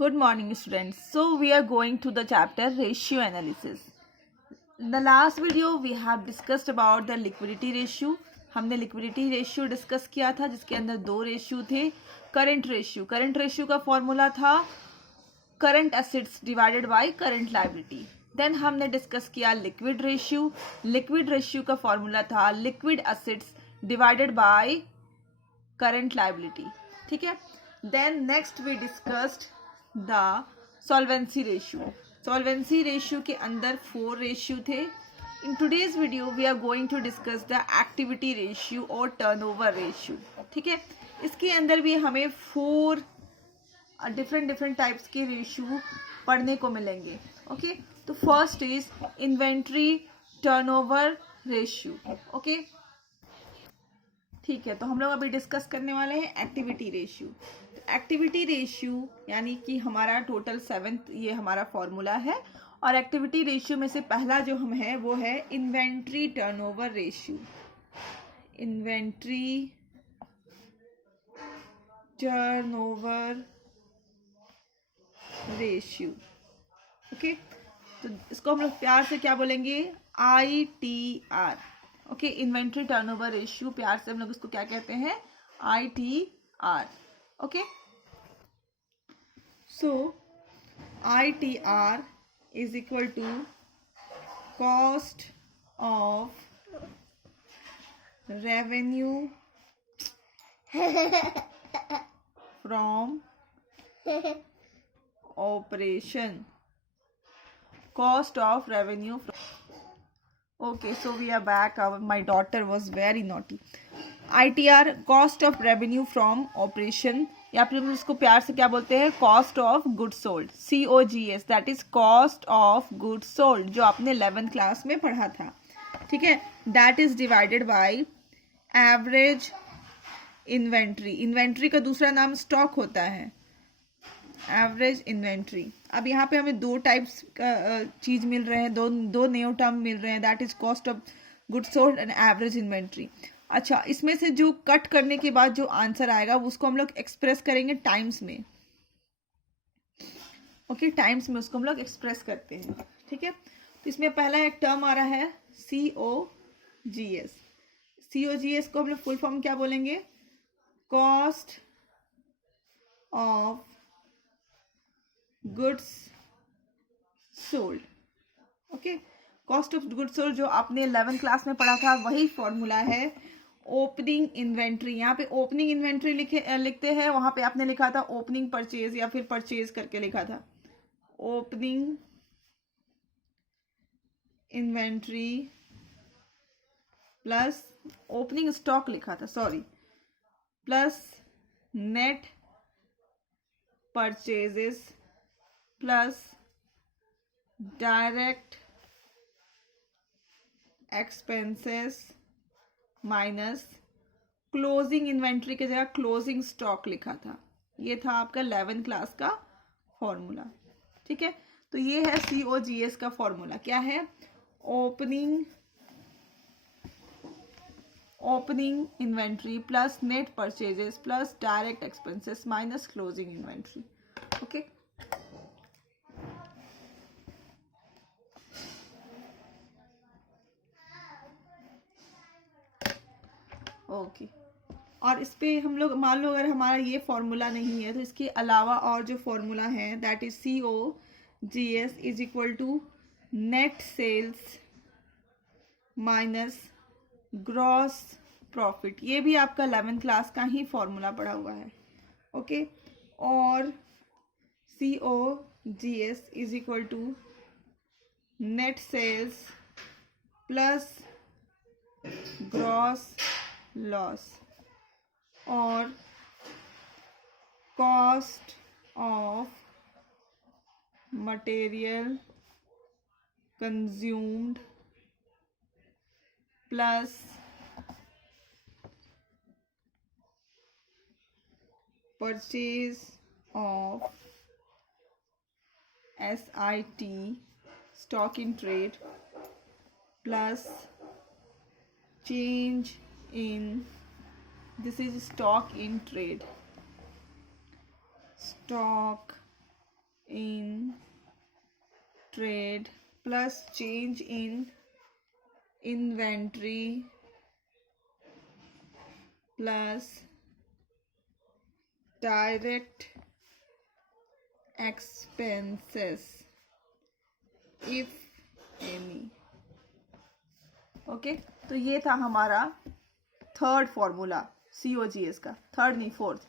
Good morning, students. So we are going to the chapter ratio analysis. In the last video we have discussed about the liquidity ratio. हमने liquidity ratio discuss किया था जिसके अंदर दो ratio थे. Current ratio का formula था current assets divided by current liability. Then हमने डिस्कस किया लिक्विड रेशियो का फॉर्मूला था liquid assets divided by current liability. ठीक है. Then next we discussed the solvency ratio के अंदर 4 रेशियो थे. In today's video we are going to discuss the activity ratio और टर्नओवर रेशियो. ठीक है. इसके अंदर भी हमें 4 डिफरेंट टाइप्स के रेशियो पढ़ने को मिलेंगे. ओके. तो first is inventory turnover ratio. Okay. ठीक है. तो हम लोग अभी डिस्कस करने वाले हैं एक्टिविटी रेशियो. एक्टिविटी रेशियो यानी कि हमारा टोटल 7th ये हमारा फॉर्मूला है. और एक्टिविटी रेशियो में से पहला जो हम है वो है inventory turnover ratio. Inventory turnover ratio. Okay. तो इसको हम लोग प्यार से क्या बोलेंगे? ITR. Okay. Inventory turnover ratio प्यार से हम लोग इसको क्या कहते हैं? ITR. Okay. So ITR is equal to cost of revenue from operation. Cost of revenue from. Okay, so we are back. My daughter was very naughty. ITR cost of revenue from operation या फिर हम इसको प्यार से क्या बोलते हैं? Cost of good sold. COGS that is cost of good sold जो आपने 11th क्लास में पढ़ा था. ठीक है. That is divided by average inventory. Inventory का दूसरा नाम स्टॉक होता है. Average inventory. अब यहाँ पे हमें 2 टाइप्स का चीज मिल रहे हैं, दो न्यू टर्म मिल रहे हैं. That is cost of good sold and average inventory. अच्छा, इसमें से जो कट करने के बाद जो आंसर आएगा उसको हम लोग एक्सप्रेस करेंगे टाइम्स में. ओके. टाइम्स में उसको हम लोग एक्सप्रेस करते हैं. ठीक है. तो इसमें पहला एक टर्म आ रहा है COGS. COGS को हम लोग फुल फॉर्म क्या बोलेंगे? Cost of goods sold. Okay. Cost of goods sold जो आपने 11th क्लास में पढ़ा था वही फॉर्मूला है. Opening inventory. यहाँ पे ओपनिंग इन्वेंट्री लिखते हैं, वहां पे आपने लिखा था ओपनिंग परचेज या फिर परचेज करके लिखा था. Opening inventory plus opening stock लिखा था, sorry, plus net purchases plus direct expenses minus closing inventory की जगह क्लोजिंग स्टॉक लिखा था. ये था आपका 11th क्लास का फॉर्मूला. ठीक है. तो ये है COGS का फॉर्मूला. क्या है? Opening inventory plus net purchases plus direct expenses minus closing inventory. Okay. Okay. और इस पे हम लोग मान लो अगर हमारा ये फॉर्मूला नहीं है तो इसके अलावा और जो फॉर्मूला है that is COGS is equal to net sales minus gross profit. ये भी आपका 11th क्लास का ही फॉर्मूला पड़ा हुआ है. ओके. और COGS is equal to net sales plus gross loss और cost of material consumed plus purchase of SIT stock in trade plus change in, this is stock in trade, stock in trade plus change in inventory plus direct expenses if any. Okay, तो ये था हमारा third formula COGS का, third नहीं fourth.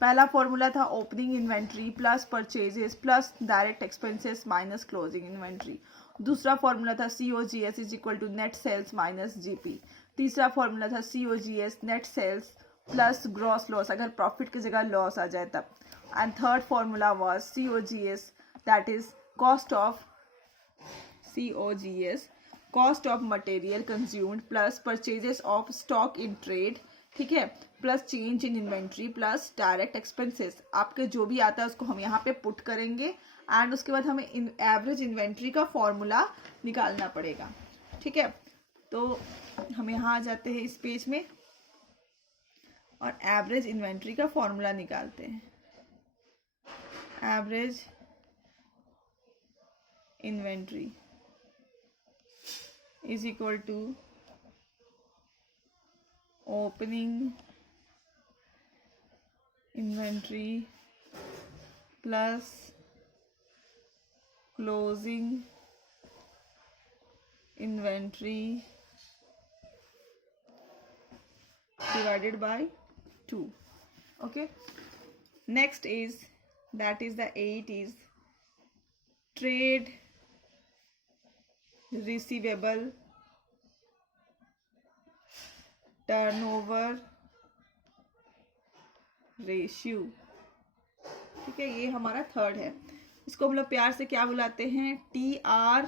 पहला formula था opening inventory plus purchases plus direct expenses minus closing inventory. दूसरा formula था COGS is equal to net sales minus GP. तीसरा फॉर्मूला था COGS net sales plus gross loss, अगर profit की जगह लॉस आ जाए तब. And third formula was COGS that is cost of material consumed plus purchases of stock in trade, ठीक है, plus change in inventory plus direct expenses. आपके जो भी आता है उसको हम यहाँ पे पुट करेंगे एंड उसके बाद हमें एवरेज इन्वेंट्री का फॉर्मूला निकालना पड़ेगा. ठीक है, तो हम यहाँ आ जाते हैं इस पेज में और एवरेज इन्वेंट्री का फॉर्मूला निकालते हैं. Average inventory is equal to opening inventory plus closing inventory divided by 2. Okay, next is that is the 8 is trade receivable turnover ratio. ठीक है, ये हमारा थर्ड है. इसको हम लोग प्यार से क्या बुलाते हैं? TR.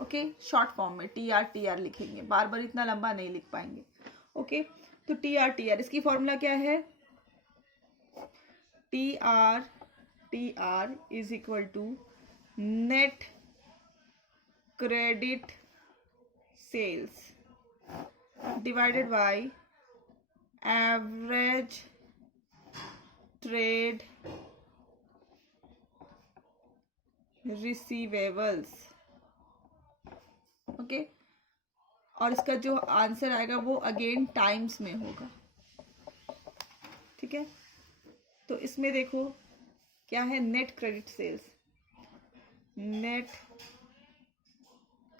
ओके, शॉर्ट फॉर्म में TR लिखेंगे, बार बार इतना लंबा नहीं लिख पाएंगे. ओके, तो TR इसकी फॉर्मूला क्या है? TR is equal to net credit sales divided by average trade receivables. Okay, और इसका जो आंसर आएगा वो अगेन टाइम्स में होगा. ठीक है, तो इसमें देखो क्या है? Net credit sales. Net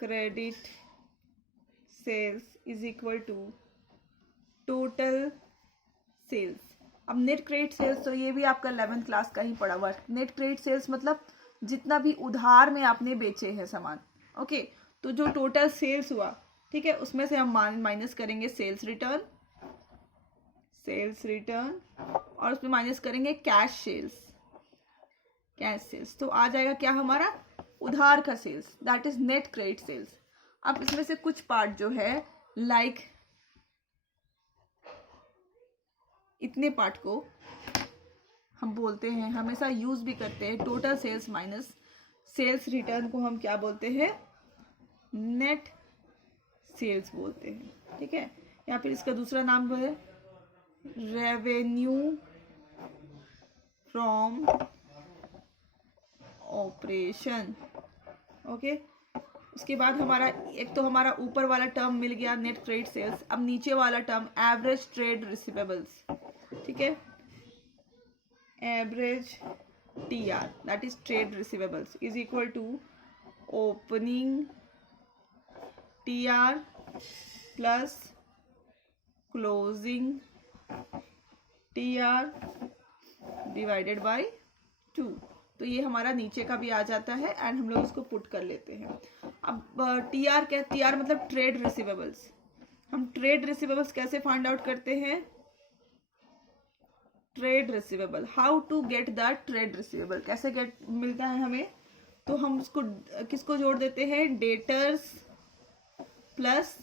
credit sales is equal to total sales. अब नेट क्रेडिट सेल्स तो ये भी आपका 11th क्लास का ही पढ़ा हुआ है. नेट क्रेडिट सेल्स मतलब जितना भी उधार में आपने बेचे हैं सामान. ओके, तो जो टोटल सेल्स हुआ, ठीक है, उसमें से हम माइनस करेंगे सेल्स रिटर्न और उसमें माइनस करेंगे कैश सेल्स. तो आ जाएगा क्या हमारा? उधार का sales, that is net credit sales. अब इसमें से कुछ पार्ट जो है लाइक इतने पार्ट को हम बोलते हैं, हमेशा यूज भी करते हैं, total sales minus sales return को हम क्या बोलते हैं? नेट सेल्स बोलते हैं. ठीक है, या फिर इसका दूसरा नाम है रेवेन्यू फ्रॉम ऑपरेशन. ओके, उसके बाद हमारा एक तो हमारा ऊपर वाला टर्म मिल गया नेट क्रेडिट सेल्स. अब नीचे वाला टर्म एवरेज ट्रेड रिसीवेबल्स. ठीक है, average TR that is trade receivables is equal to opening TR plus closing TR divided by 2. तो ये हमारा नीचे का भी आ जाता है एंड हम लोग इसको पुट कर लेते हैं. अब TR क्या? TR मतलब ट्रेड रिसीवेबल्स. हम ट्रेड रिसीवेबल्स कैसे फाइंड आउट करते हैं? Trade receivable, how to get the trade receivable, कैसे गेट मिलता है हमें? तो हम उसको किसको जोड़ देते हैं? डेटर्स प्लस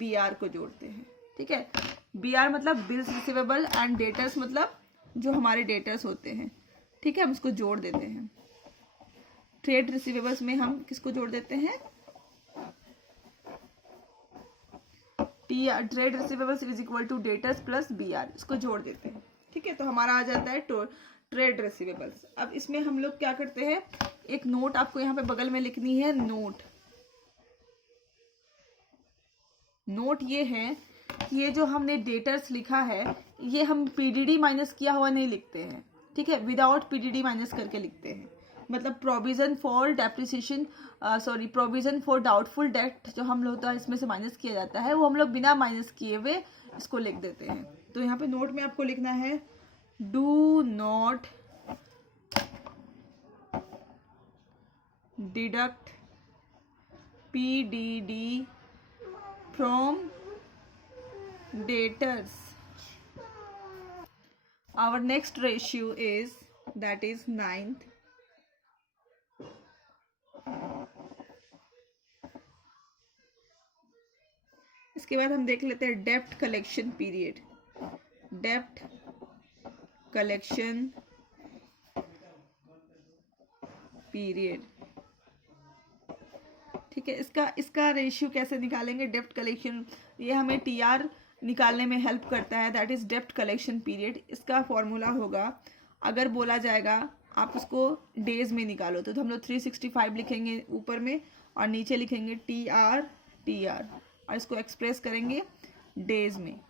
BR को जोड़ते हैं. ठीक है, BR मतलब बिल्स रिसीवेबल एंड डेटर्स मतलब जो हमारे डेटर्स होते हैं. ठीक है, हम इसको जोड़ देते हैं. ट्रेड रिसीवेबल्स में हम किसको जोड़ देते हैं? Trade receivables is equal to debtors plus BR, इसको जोड़ देते हैं. ठीक है, तो हमारा आ जाता है ट्रेड रिसीवेबल्स। अब इसमें हम लोग क्या करते हैं, एक नोट आपको यहाँ पे बगल में लिखनी है। नोट ये है कि ये जो हमने डेटर्स लिखा है ये हम पीडीडी माइनस किया हुआ नहीं लिखते हैं, ठीक है, विदाउट पीडीडी माइनस करके लिखते हैं। मतलब provision for depreciation, provision for doubtful debt जो हम लोग होता है इसमें से माइनस किया जाता है, वो हम लोग बिना माइनस किए हुए इसको लिख देते हैं। तो यहाँ पे नोट में आपको लिखना है do not deduct PDD from debtors. Our next ratio is, that is 9th. इसके बाद हम देख लेते हैं डेप्ट कलेक्शन पीरियड। डेप्ट कलेक्शन पीरियड, ठीक है। इसका रेशियो कैसे निकालेंगे, डेप्ट कलेक्शन, ये हमें टीआर निकालने में हेल्प करता है, दैट इज डेप्ट कलेक्शन पीरियड। इसका फॉर्मूला होगा, अगर बोला जाएगा आप उसको डेज में निकालो तो हम लोग 365 लिखेंगे ऊपर में और नीचे लिखेंगे टीआर और इसको एक्सप्रेस करेंगे डेज में।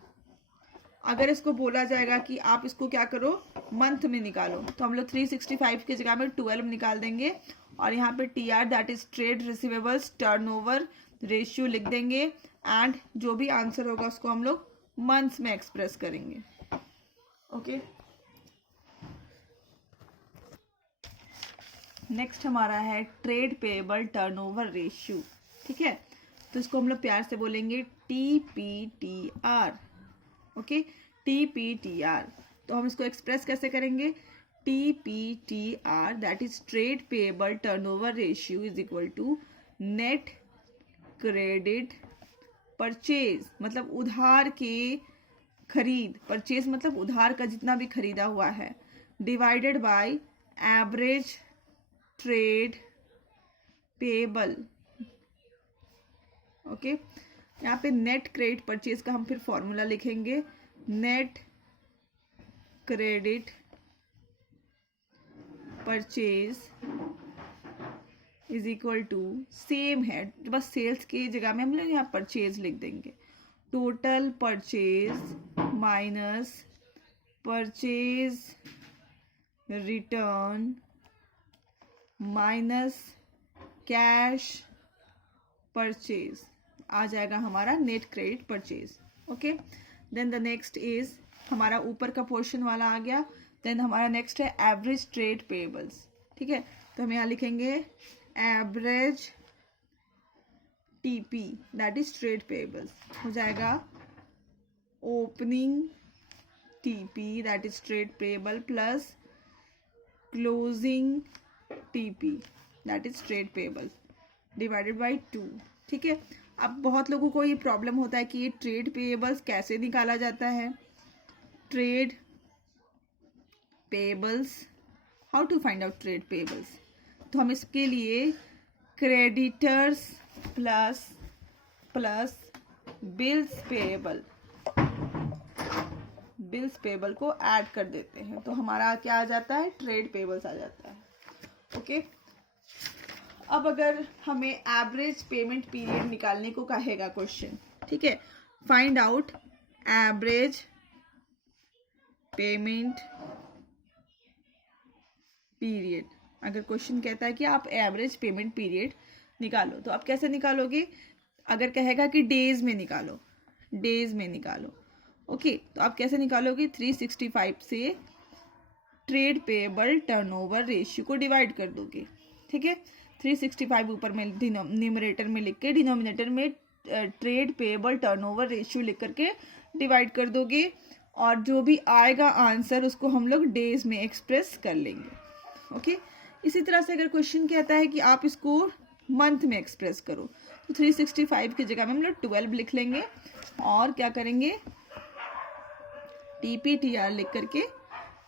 अगर इसको बोला जाएगा कि आप इसको क्या करो मंथ में निकालो तो हम लोग 365 की जगह में 12 निकाल देंगे और यहाँ पे TR that is trade receivables turnover ratio लिख देंगे एंड जो भी आंसर होगा उसको हम लोग मंथ्स में एक्सप्रेस करेंगे। ओके, नेक्स्ट हमारा है ट्रेड पेएबल टर्नओवर रेशियो, ठीक है। तो इसको हम लोग प्यार से बोलेंगे TPTR। Okay, TPTR। तो हम इसको एक्सप्रेस कैसे करेंगे, TPTR that is trade payable turnover ratio is equal to net credit purchase, मतलब उधार के खरीद, परचेज मतलब उधार का जितना भी खरीदा हुआ है, divided by average trade payable. Okay, यहाँ पे नेट क्रेडिट परचेज का हम फिर फॉर्मूला लिखेंगे, net credit purchase is equal to, same है बस सेल्स की जगह में हम लोग यहाँ परचेज लिख देंगे, total purchase minus purchase return minus cash purchase, आ जाएगा हमारा net credit purchase. Okay, then the next is, हमारा ऊपर का पोर्शन वाला आ गया। देन हमारा नेक्स्ट है एवरेज ट्रेड पेएबल्स, ठीक है। तो हम यहाँ लिखेंगे average TP that is trade payables, हो जाएगा opening TP that is trade payable plus closing TP that is trade payables divided by 2, ठीक है। अब बहुत लोगों को ये प्रॉब्लम होता है कि ये ट्रेड पेएबल्स कैसे निकाला जाता है, trade payables, how to find out trade payables. तो हम इसके लिए क्रेडिटर्स प्लस बिल्स पेएबल को ऐड कर देते हैं तो हमारा क्या आ जाता है, ट्रेड पेएबल्स आ जाता है। ओके, अब अगर हमें एवरेज पेमेंट पीरियड निकालने को कहेगा क्वेश्चन, ठीक है, find out average payment period. अगर क्वेश्चन कहता है कि आप एवरेज पेमेंट पीरियड निकालो तो आप कैसे निकालोगे, अगर कहेगा कि डेज में निकालो, ओके, तो आप कैसे निकालोगे, 365 से ट्रेड पेएबल टर्नओवर रेशियो को डिवाइड कर दोगे, ठीक है। 365 ऊपर में न्यूमरेटर में लिख के डिनोमिनेटर में ट्रेड पेएबल टर्नओवर रेशियो लिख करके डिवाइड कर दोगे और जो भी आएगा आंसर उसको हम लोग डेज में एक्सप्रेस कर लेंगे। ओके, इसी तरह से अगर क्वेश्चन कहता है कि आप इसको मंथ में एक्सप्रेस करो तो 365 की जगह में हम लोग 12 लिख लेंगे और क्या करेंगे, TPTR लिख करके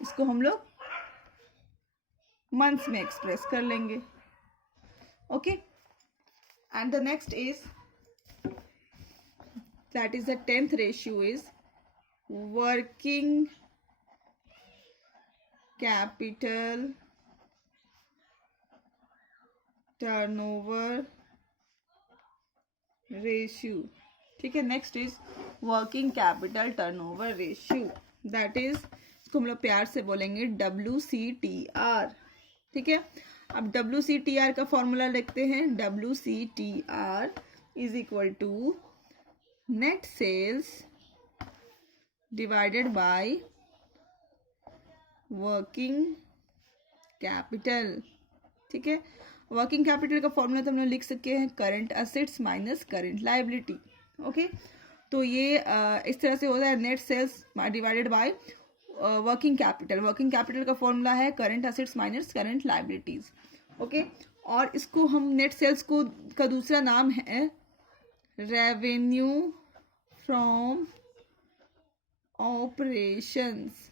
इसको हम लोग मंथ्स में एक्सप्रेस कर लेंगे। Okay, and the next is, that is the 10th ratio is working capital turnover ratio, ठीक है। Next is working capital turnover ratio, that is, इसको हम लोग प्यार से बोलेंगे WCTR, ठीक है। अब WCTR का फॉर्मूला लिखते हैं, WCTR is equal to net sales divided by working capital, ठीक है। वर्किंग कैपिटल का फॉर्मूला तो हम लोग लिख सकते हैं current assets minus current liability, okay. तो ये इस तरह से होता है, net sales divided by working capital. Working capital का फॉर्मूला है current assets minus current liabilities, okay. और इसको हम नेट सेल्स को का दूसरा नाम है रेवेन्यू फ्रॉम ऑपरेशंस,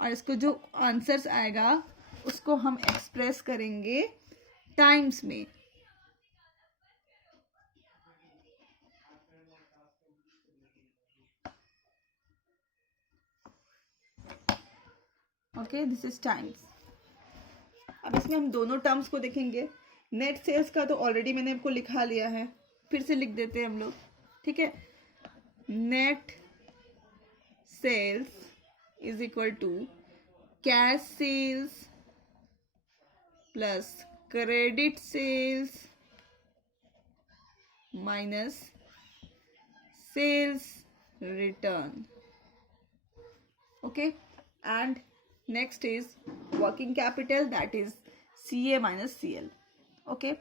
और इसको जो आंसर्स आएगा उसको हम एक्सप्रेस करेंगे टाइम्स में, ओके, दिस इज टाइम्स। अब इसमें हम दोनों टर्म्स को देखेंगे। नेट सेल्स का तो ऑलरेडी मैंने आपको लिखा लिया है, फिर से लिख देते हैं हम लोग, ठीक है। Net sales is equal to cash sales plus credit sales minus sales return, okay. And next is working capital, that is CA minus CL, okay.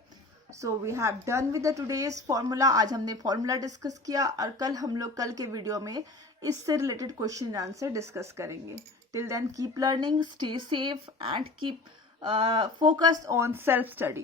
So we have done with the today's formula. आज हमने formula discuss किया और कल के video में इससे related question answer discuss करेंगे। Till then keep learning, stay safe and keep focused on self study.